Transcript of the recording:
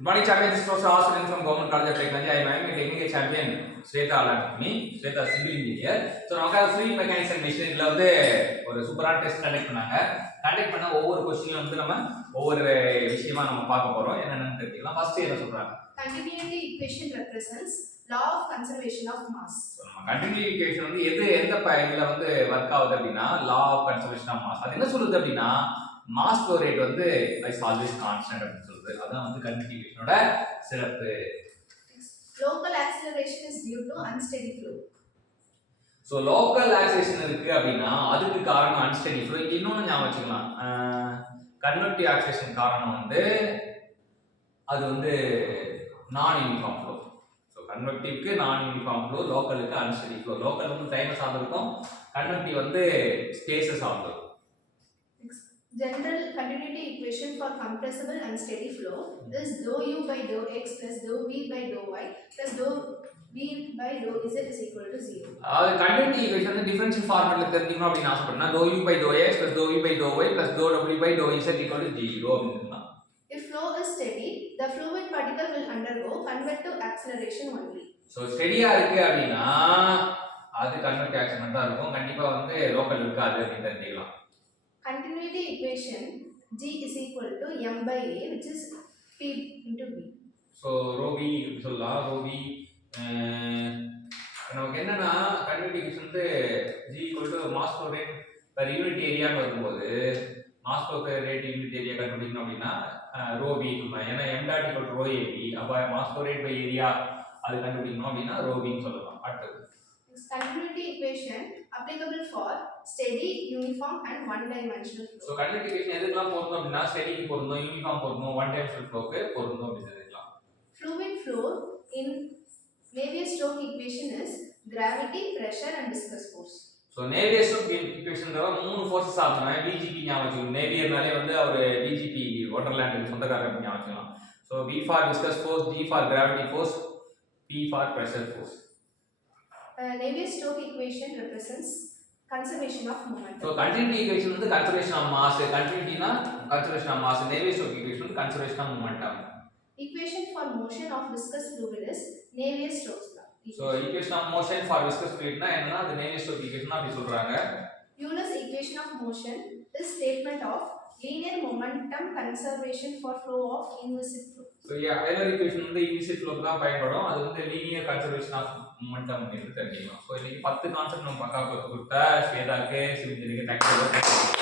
Good morning, champion. This is Professor Austin from Government College of Technology. I am a technical champion, Sweta Alatmi, Sweta Civil Engineer. So, நமக்கு free mechanics and மிஷினரியில் வந்து ஒரு சூப்பரான test conduct பண்ணாங்க. Conduct பண்ண ஒவ்வொரு கொஸ்டினும் வந்து நம்ம ஒவ்வொரு விஷயமா நம்ம பார்க்க போறோம். என்னென்னு தெரிஞ்சுக்கலாம். ஃபர்ஸ்ட் என்ன சொல்றாங்க? Continuity equation represents law of conservation of mass. நம்ம கண்டினியூட்டி ஈக்குவேஷன் வந்து எந்த இதுல வந்து ஒர்க் ஆகுது அப்படின்னா law of conservation of mass. அது என்ன சொல்லுது அப்படின்னா மாஸ் ஃப்ளோ ரேட் வந்து இஸ் ஆல்வேஸ் கான்ஸ்டன்ட் அப்படின்னு சொல்லுது. அதான் வந்து கண்டினியூட்டி ஈக்குவேஷனோட சிறப்பு. Local acceleration is due to unsteady flow. So local oscillation இருக்கு அப்படின்னா அதுக்கு காரணம் அன்ஸ்டெடி ஃப்ளோ. இன்னொன்று ஞாபகம் வச்சுக்கலாம், கன்வெக்டிவ் ஆக்சிலேஷன் காரணம் வந்து அது வந்து நான் யூனிஃபார்ம் ஃப்ளோ. ஸோ கன்வெக்டிவ்க்கு நான் யூனிஃபார்ம் ஃப்ளோ, லோக்கலுக்கு அன்ஸ்டெடி ஃப்ளோ. லோக்கல் வந்து டைமை சார்ந்திருக்கும், கன்வெக்டிவ் வந்து ஸ்பேஸை சார்ந்திருக்கும். General continuity equation for compressible unsteady flow is dou u by dou x plus dou v by dou y plus dou v by dou z is equal to 0. Continuity equation வந்து differential ஃபார்முலால தெரிஞ்சுக்கணும் அப்படின்னு ஆசைப்பட்டா dou u by dou x plus dou v by dou y plus dou w by dou z equal to 0 அப்படினா if flow is steady, the fluid particle will undergo convective acceleration only. So ஸ்டெடியா இருக்கு அப்படினா அது convective oscillation தான் இருக்கும், கண்டிப்பா வந்து local இருக்காது அப்படின்னு தெரிஞ்சுக்கலாம். Continuity equation G is equal to m by a, which is P into V. So rho v சொல்லலாம். rho v நமக்கு என்னன்னா continuity equation வந்து G equal to mass flow rate per unit area ன்னு வரும்போது mass flow rate unit area கண்டுபிடிக்கணும் அப்படின்னா rho v சொல்லலாம். ஏன்னா m dot equal to rho ab, அப்ப mass flow rate by area அது கண்டுபிடிக்கணும் அப்படின்னா rho v ன்னு சொல்லலாம். அடுத்து continuity equation applicable for steady, uniform and one dimensional flow. So continuity equation எதுக்கெல்லாம் பொருந்தும் அப்படின்னா ஸ்டெடிக்கு பொருந்தும், யூனிஃபார்ம் பொருந்தும், ஒன் டைமென்ஷனல் ஃப்ளோக்கு பொருந்தும் அப்படி தெரிஞ்சுக்கலாம். Fluid flow in Navier-Stokes equation is gravity, pressure and viscous force. So Navier-Stokes equationங்கற மூணு ஃபோர்ஸஸ் ஆகுறாங்க. VGP ஞாபகம் வச்சுக்கணும். நேவியர்னாலே வந்து அவர் VGP வண்டர்லாண்டுக்கு சொந்தக்காரர் ஞாபகம் வச்சுக்கலாம். So V for viscous force, G for gravity force, P for pressure force. Navier-Stokes equation represents conservation of momentum. So continuity equation வந்து conservation of mass, continuity னா conservation of mass, Navier-Stokes equation வந்து conservation of momentum. Equation for motion of viscous fluid is Navier-Stokes law. So equation of motion for viscous fluid னா என்னன்னா அது Navier-Stokes equation அப்படி சொல்றாங்க. Euler's equation of motion is statement of linear momentum conservation for flow of inviscid flow. So Euler equation வந்து inviscid flow தான் பயன்படும், அது வந்து linear conservation of momentum என்று தெரிஞ்சுக்கலாம். ஸோ இன்னைக்கு 10 கான்செப்ட் நம்ம பக்கா கொடுத்தா ஸ்வேதாக்கு சிவிஜனுக்கு தேங்க்யூ.